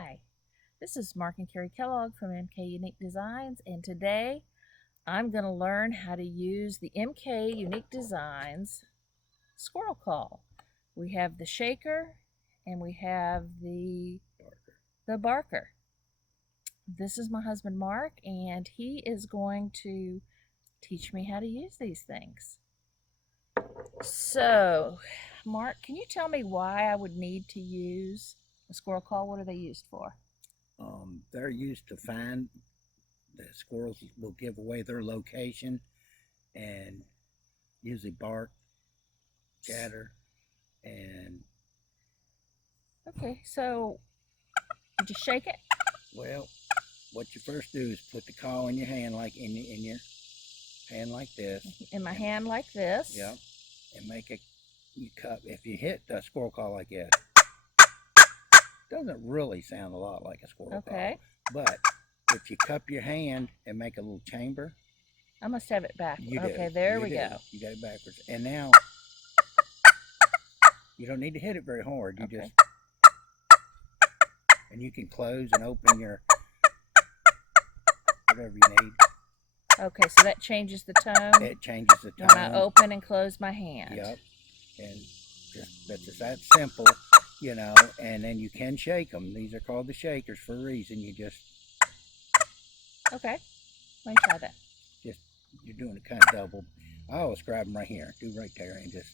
Hi, this is Mark and Carrie Kellogg from MK Unique Designs, and today I'm going to learn how to use the MK Unique Designs squirrel call. We have the shaker and we have the barker. This is my husband Mark, and he is going to teach me how to use these things. So, Mark, can you tell me why I would need to use a squirrel call? What are they used for? They're used to find the squirrels will give away their location and usually bark, chatter, and Okay, so you just shake it? well, what you first do is put the call in your hand, like in your hand like this. In my hand like this? Yep. And make a you cup. If you hit the squirrel call like this, doesn't really sound a lot like a squirrel call. But if you cup your hand and make a little chamber, I must have it backwards. You do. Okay, there we go. You got it backwards. And now you don't need to hit it very hard. You just and you can close and open your whatever you need. Okay, so that changes the tone. It changes the tone when I open and close my hand. Yep. And that's just that simple, you know. And then you can shake them. These are called the shakers for a reason. You just okay. Let me try that. You're doing it kind of double. I always grab them right here. Do right there and just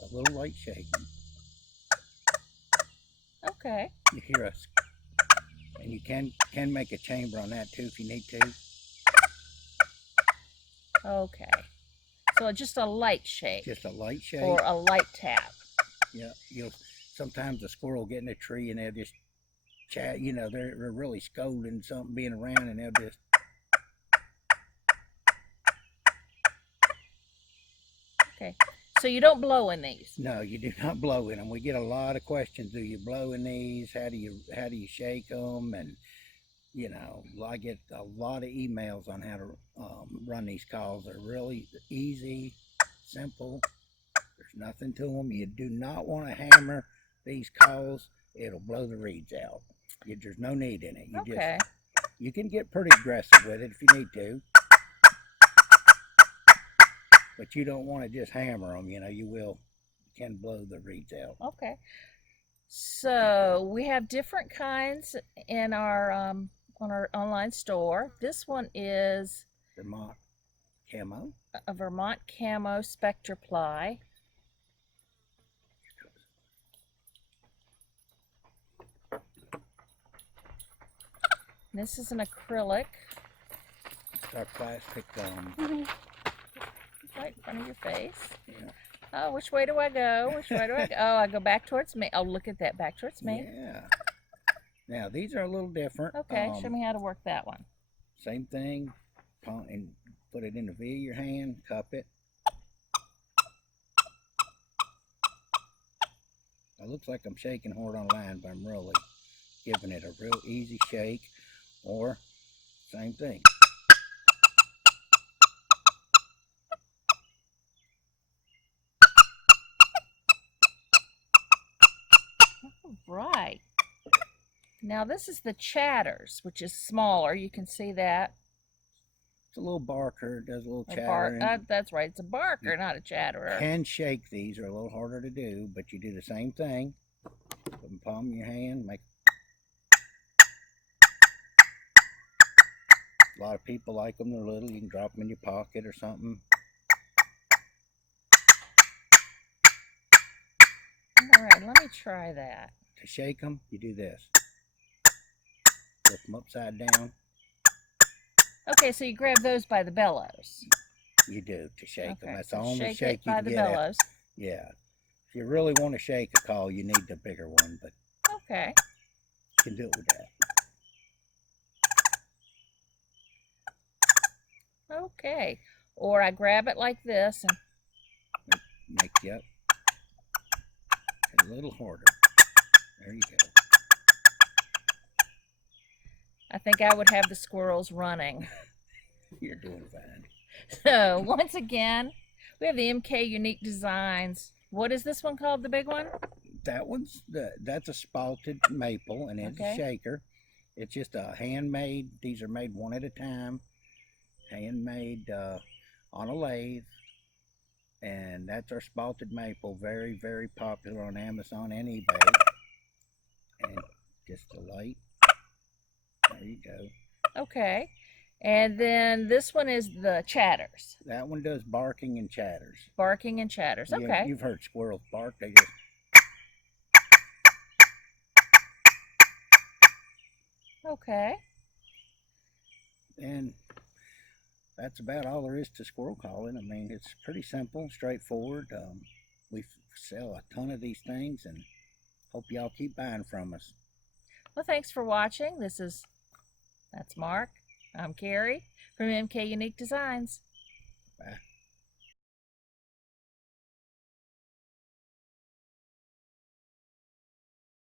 a little light shake. Okay. You hear us, and you can make a chamber on that too if you need to. Okay. So just a light shake. Just a light shake. Or a light tap. Yeah. You'll sometimes a squirrel will get in a tree and they'll just chat. You know, they're really scolding something being around, and they'll just. Okay. So you don't blow in these? No, you do not blow in them. We get a lot of questions. Do you blow in these? How do you shake them? And you know, I get a lot of emails on how to run these calls. They're really easy, simple. There's nothing to them. You do not want to hammer these calls. It'll blow the reeds out. There's no need in it. You can get pretty aggressive with it if you need to. But you don't want to just hammer them, you know. You can blow the reeds out. Okay. So we have different kinds in our on our online store. This one is Vermont Camo. A Vermont Camo Spectra Ply. This is an acrylic. It's our plastic. Right in front of your face. Yeah. Oh, which way do I go? Which way do I go? Oh, I go back towards me. Oh, look at that, back towards me. Yeah. Now, these are a little different. Okay, show me how to work that one. Same thing. And put it in the V of your hand, cup it. It looks like I'm shaking hard online, but I'm really giving it a real easy shake. Or, same thing. Right. Now this is the chatters, which is smaller. You can see that. It's a little barker. It does a little chatter. That's right. It's a barker, not a chatterer. You can shake these. They're a little harder to do, but you do the same thing. Put them palm in your hand. Make. A lot of people like them. They're little. You can drop them in your pocket or something. All right. Let me try that. To shake them, you do this. Flip them upside down. Okay, so you grab those by the bellows. You do, to shake them. That's the so only shake you by can the get bellows. Yeah. If you really want to shake a call, you need the bigger one, but okay. You can do it with that. Okay. Or I grab it like this and make it a little harder. There you go. I think I would have the squirrels running. You're doing fine. So, once again, we have the MK Unique Designs What is this one called, the big one? That's a spalted maple, and it's a Okay. shaker. It's just a handmade. These are made one at a time, handmade on a lathe, and that's our spalted maple. Very, very popular on Amazon and eBay. And just a light. There you go. Okay. And then this one is the chatters. That one does barking and chatters. Barking and chatters. Okay. You've heard squirrels bark. They just Okay. and that's about all there is to squirrel calling. I mean, it's pretty simple, straightforward. We sell a ton of these things, and hope y'all keep buying from us. Well, thanks for watching. That's Mark. I'm Carrie from MK Unique Designs. Bye.